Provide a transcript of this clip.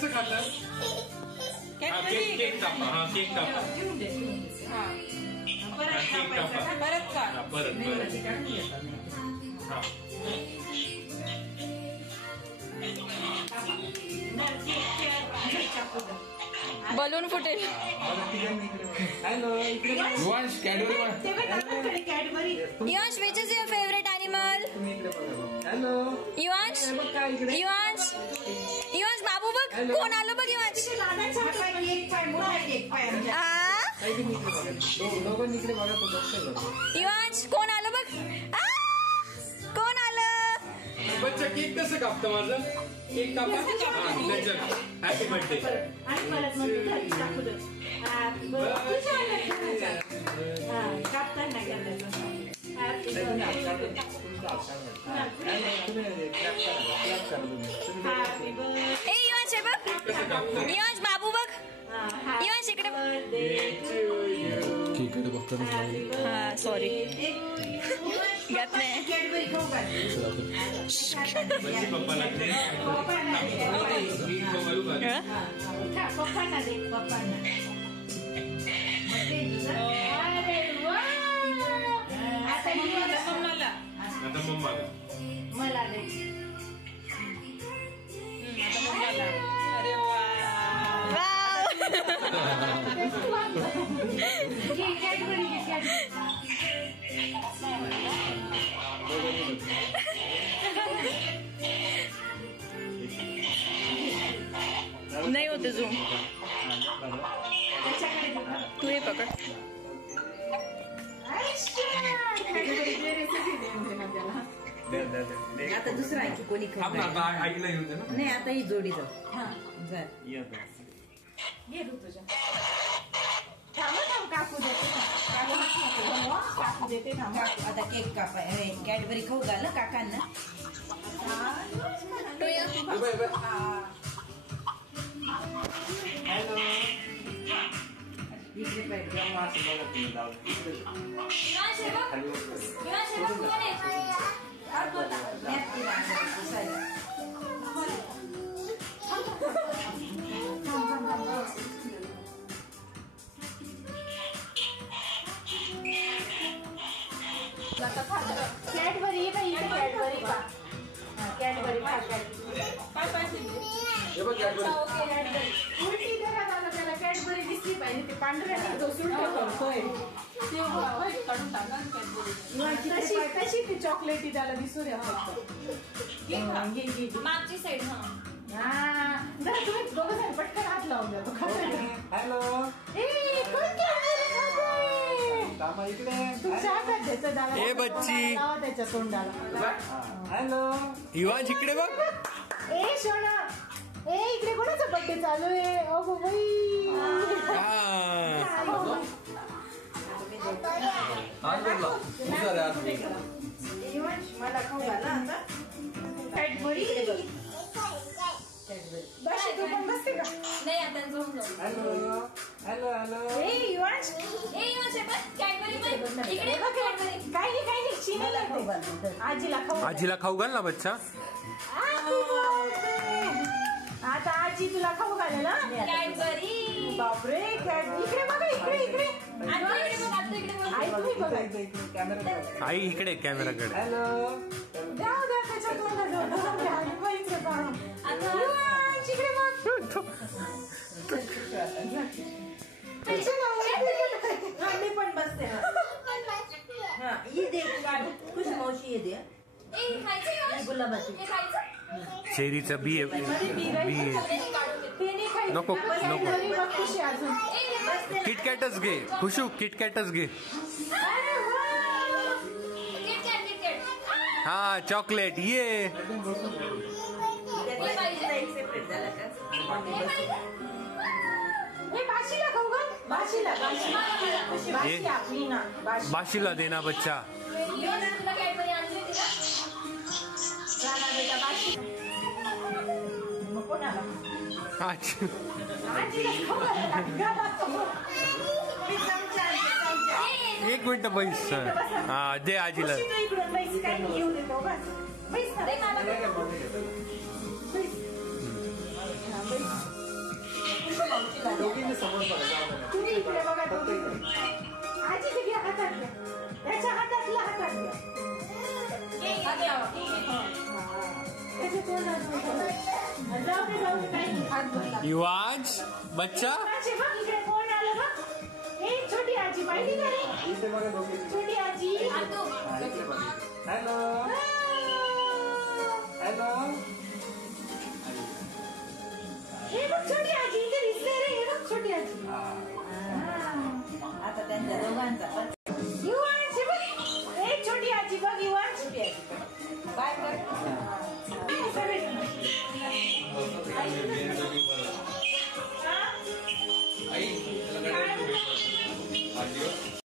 कसं खाल्लं? केक कापा. हा केक कापा. परत का परत बलून फुटेल. Yuvansh Yuvansh which is your favourite animal? Yuvansh Yuvansh Yuvansh बाबू बघ कोण आलो बघ. युवांश युवांश कोण आलं बघ. कोण आलं? बच्चा केक कसं कापतं माझं? केक कापा. Happy birthday. युवांश बघ. युवांश बाबू बघ. युवांश इकडे. हा सॉरी गत नाही. मला दे. अरे वा. नाही होते झूम. तू हे पकड. आता दुसरा आहे की कोणी आईला येऊ दे ना. नाही आता ही जोडी जाऊ. काकू देते आता केक कापा. कॅडबरी खाऊ घाल काकांना. कॅडबरी कॅडबरी कॅडबरी उलटी त्याला कॅडबरी दिसली पाहिजे. ते पांढऱ्या तशी ती चॉकलेटी त्याला दिसू द्या फक्त. मागची साईड. जरा तुम्ही दोघं जण पटकन हात लावून द्या. हॅलो तुमच्या हातात द्यायचं दादा. ए बच्ची त्याच्या तोंडाला. हॅलो युवांश इकडे बघ. ए सोना ए इकडे कोणाचा बर्थडे चालू आहे? अगो बाई मला खाऊ घाला आता. कॅडबरी बस तू पण बसते का? नाही आता झोप जाऊ. Hello hello hello. ए युवांश कॅडबरी इकडे बघ. कॅडबरी काही नाही चिनी लागते. आजीला खाऊ घाल ना बच्चा. आता आजी तुला खाऊ घालेल ना कॅडबरी. बापरे इकडे बघा. इकडे इकडे आई तुम्ही बघा. आई इकडे कॅमेराकडे. हॅलो द्या त्याच्या तोंडाला इकडे बघ. मी पण बसते. ये दे खुश मावशी ये दे. गुलाबाची चेरीचा बी नको नको. किटकॅटच घे खुशू. किटकॅटच घे. हा चॉकलेट ये. बाशीला देना बच्चा. एक मिनिट बैस. हा दे आजीला. बैस हात भरला. युवांश बच्चा कोणाचे बघ, इकडे कोण आलं बघ. हे छोटी आजी पाहिली का रे? छोटी आजी.